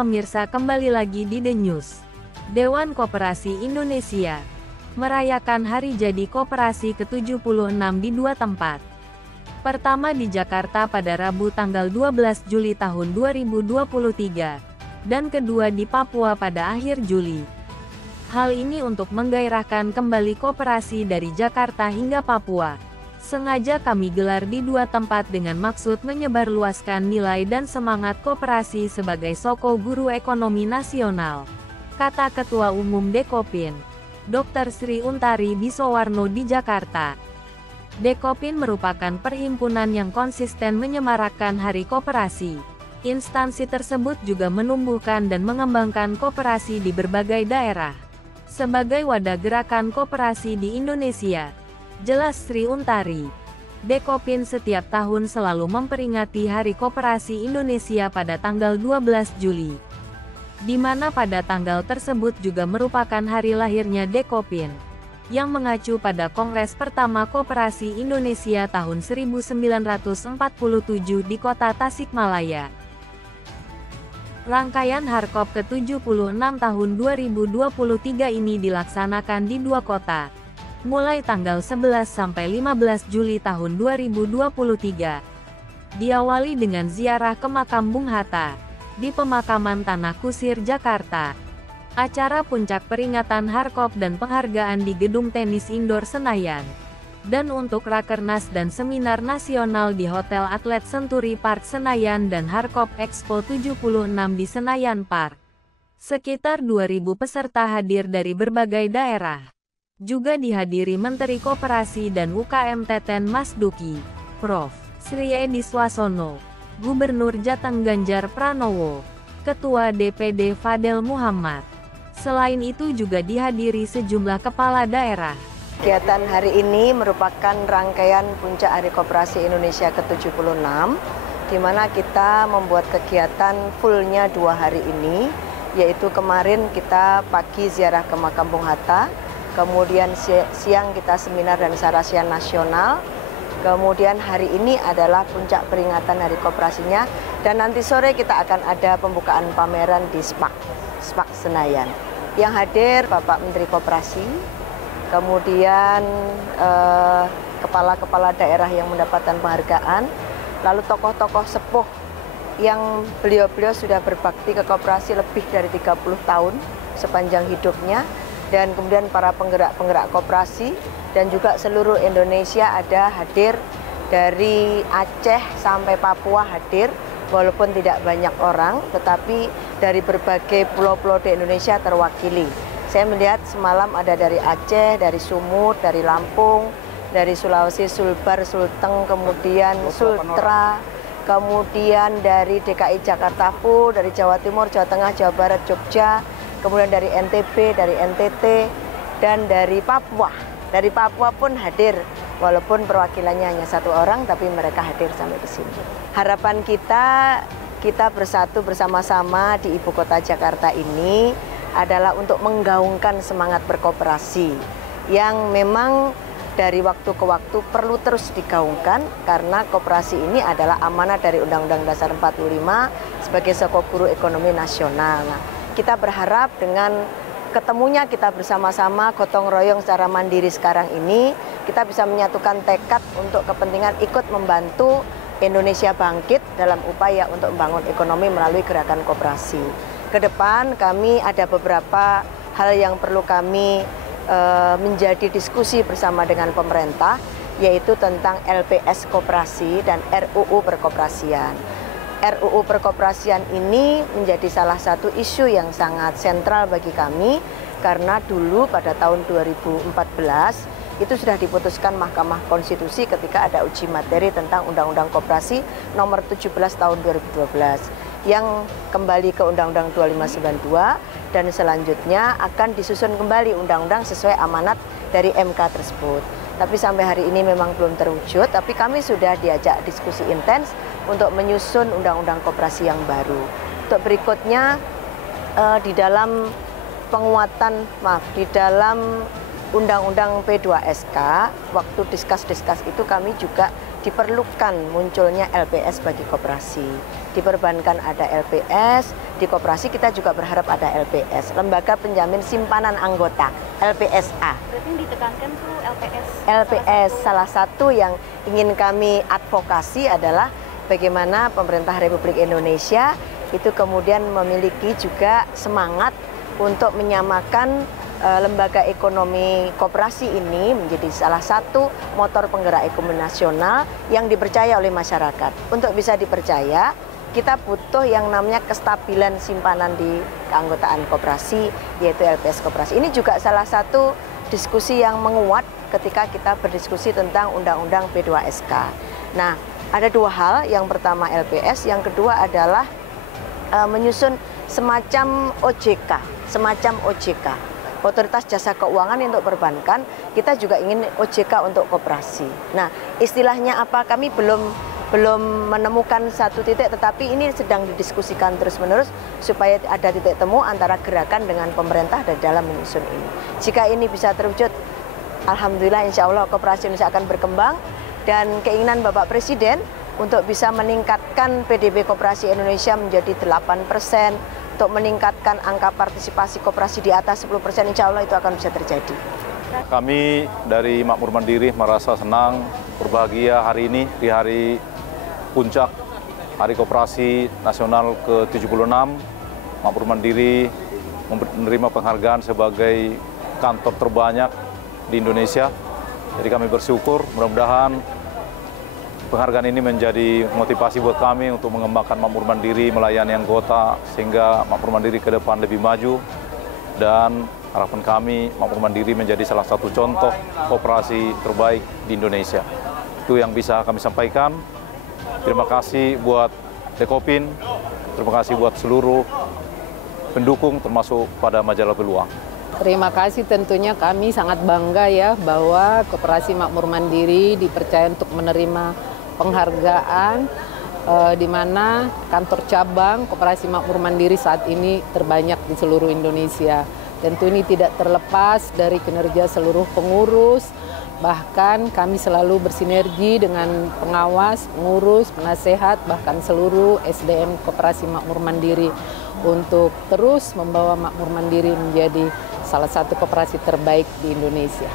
pemirsa, kembali lagi di The News. Dewan Koperasi Indonesia merayakan hari jadi koperasi ke-76 di dua tempat. Pertama di Jakarta pada Rabu tanggal 12 Juli tahun 2023, dan kedua di Papua pada akhir Juli. Hal ini untuk menggairahkan kembali koperasi dari Jakarta hingga Papua. Sengaja kami gelar di dua tempat dengan maksud menyebarluaskan nilai dan semangat koperasi sebagai soko guru ekonomi nasional, kata Ketua Umum Dekopin, Dr. Sri Untari Bisowarno di Jakarta. Dekopin merupakan perhimpunan yang konsisten menyemarakkan Hari Koperasi. Instansi tersebut juga menumbuhkan dan mengembangkan koperasi di berbagai daerah. Sebagai wadah gerakan koperasi di Indonesia, jelas Sri Untari, Dekopin setiap tahun selalu memperingati Hari Koperasi Indonesia pada tanggal 12 Juli, di mana pada tanggal tersebut juga merupakan hari lahirnya Dekopin, yang mengacu pada Kongres pertama Koperasi Indonesia tahun 1947 di kota Tasikmalaya. Rangkaian Harkop ke-76 tahun 2023 ini dilaksanakan di dua kota, mulai tanggal 11 sampai 15 Juli tahun 2023. Diawali dengan ziarah ke makam Bung Hatta, di pemakaman Tanah Kusir, Jakarta. Acara puncak peringatan Harkop dan penghargaan di Gedung Tenis Indoor Senayan. Dan untuk Rakernas dan Seminar Nasional di Hotel Atlet Century Park Senayan dan Harkop Expo 76 di Senayan Park. Sekitar 2.000 peserta hadir dari berbagai daerah. Juga dihadiri Menteri Koperasi dan UKM Teten Mas Duki, Prof. Sri Edi Swasono, Gubernur Jateng Ganjar Pranowo, Ketua DPD Fadel Muhammad. Selain itu juga dihadiri sejumlah kepala daerah. Kegiatan hari ini merupakan rangkaian puncak Hari Koperasi Indonesia ke-76, di mana kita membuat kegiatan fullnya 2 hari ini, yaitu kemarin kita pagi ziarah ke makam Bung Hatta, kemudian siang kita seminar dan sarasian nasional, kemudian hari ini adalah puncak peringatan Hari Koperasinya, dan nanti sore kita akan ada pembukaan pameran di SPAK Senayan. Yang hadir Bapak Menteri Koperasi, kemudian kepala-kepala daerah yang mendapatkan penghargaan, lalu tokoh-tokoh sepuh yang beliau-beliau sudah berbakti ke koperasi lebih dari 30 tahun sepanjang hidupnya, dan kemudian para penggerak-penggerak koperasi, dan juga seluruh Indonesia ada hadir, dari Aceh sampai Papua hadir, walaupun tidak banyak orang, tetapi dari berbagai pulau-pulau di Indonesia terwakili. Saya melihat semalam ada dari Aceh, dari Sumut, dari Lampung, dari Sulawesi, Sulbar, Sulteng, kemudian Sultra, kemudian dari DKI Jakarta full, dari Jawa Timur, Jawa Tengah, Jawa Barat, Jogja, kemudian dari NTB, dari NTT, dan dari Papua. Dari Papua pun hadir, walaupun perwakilannya hanya 1 orang, tapi mereka hadir sampai ke sini. Harapan kita bersatu bersama-sama di ibu kota Jakarta ini adalah untuk menggaungkan semangat berkoperasi yang memang dari waktu ke waktu perlu terus digaungkan, karena koperasi ini adalah amanat dari Undang-Undang Dasar 45 sebagai soko guru ekonomi nasional. Nah, kita berharap dengan ketemunya kita bersama-sama gotong royong secara mandiri sekarang ini, kita bisa menyatukan tekad untuk kepentingan ikut membantu Indonesia bangkit dalam upaya untuk membangun ekonomi melalui gerakan koperasi. Ke depan kami ada beberapa hal yang perlu kami menjadi diskusi bersama dengan pemerintah, yaitu tentang LPS Koperasi dan RUU Perkoperasian. RUU Perkoperasian ini menjadi salah satu isu yang sangat sentral bagi kami, karena dulu pada tahun 2014 itu sudah diputuskan Mahkamah Konstitusi ketika ada uji materi tentang Undang-Undang Koperasi nomor 17 tahun 2012 yang kembali ke Undang-Undang 2592, dan selanjutnya akan disusun kembali undang-undang sesuai amanat dari MK tersebut. Tapi sampai hari ini memang belum terwujud, tapi kami sudah diajak diskusi intens untuk menyusun Undang-Undang Koperasi yang baru. Untuk berikutnya di dalam di dalam Undang-Undang P2SK, waktu diskus itu kami juga diperlukan munculnya LPS bagi koperasi. Diperbankan ada LPS, di koperasi kita juga berharap ada LPS, Lembaga Penjamin Simpanan Anggota, LPSA. Berarti yang ditekankan tuh LPS? LPS, salah satu yang ingin kami advokasi adalah bagaimana pemerintah Republik Indonesia itu kemudian memiliki juga semangat untuk menyamakan lembaga ekonomi koperasi ini menjadi salah satu motor penggerak ekonomi nasional yang dipercaya oleh masyarakat. Untuk bisa dipercaya, kita butuh yang namanya kestabilan simpanan di keanggotaan koperasi, yaitu LPS koperasi. Ini juga salah satu diskusi yang menguat ketika kita berdiskusi tentang Undang-Undang P2SK. Nah, ada dua hal. Yang pertama LPS, yang kedua adalah menyusun semacam OJK, Otoritas Jasa Keuangan untuk perbankan. Kita juga ingin OJK untuk koperasi. Nah, istilahnya apa? Kami belum menemukan satu titik, tetapi ini sedang didiskusikan terus-menerus supaya ada titik temu antara gerakan dengan pemerintah dan dalam menyusun ini. Jika ini bisa terwujud, alhamdulillah insya Allah koperasi Indonesia akan berkembang, dan keinginan Bapak Presiden untuk bisa meningkatkan PDB koperasi Indonesia menjadi 8%, untuk meningkatkan angka partisipasi koperasi di atas 10%, insya Allah itu akan bisa terjadi. Kami dari Makmur Mandiri merasa senang, berbahagia hari ini di hari puncak Hari Koperasi Nasional ke-76. Makmur Mandiri menerima penghargaan sebagai kantor terbanyak di Indonesia. Jadi kami bersyukur, mudah-mudahan penghargaan ini menjadi motivasi buat kami untuk mengembangkan Makmur Mandiri, melayani anggota, sehingga Makmur Mandiri ke depan lebih maju. Dan harapan kami, Makmur Mandiri menjadi salah satu contoh koperasi terbaik di Indonesia. Itu yang bisa kami sampaikan. Terima kasih buat Dekopin, terima kasih buat seluruh pendukung termasuk pada majalah Peluang. Terima kasih, tentunya kami sangat bangga ya bahwa Koperasi Makmur Mandiri dipercaya untuk menerima penghargaan di mana kantor cabang Koperasi Makmur Mandiri saat ini terbanyak di seluruh Indonesia. Tentu ini tidak terlepas dari kinerja seluruh pengurus, bahkan kami selalu bersinergi dengan pengawas, pengurus, penasehat, bahkan seluruh SDM Koperasi Makmur Mandiri untuk terus membawa Makmur Mandiri menjadi salah satu koperasi terbaik di Indonesia.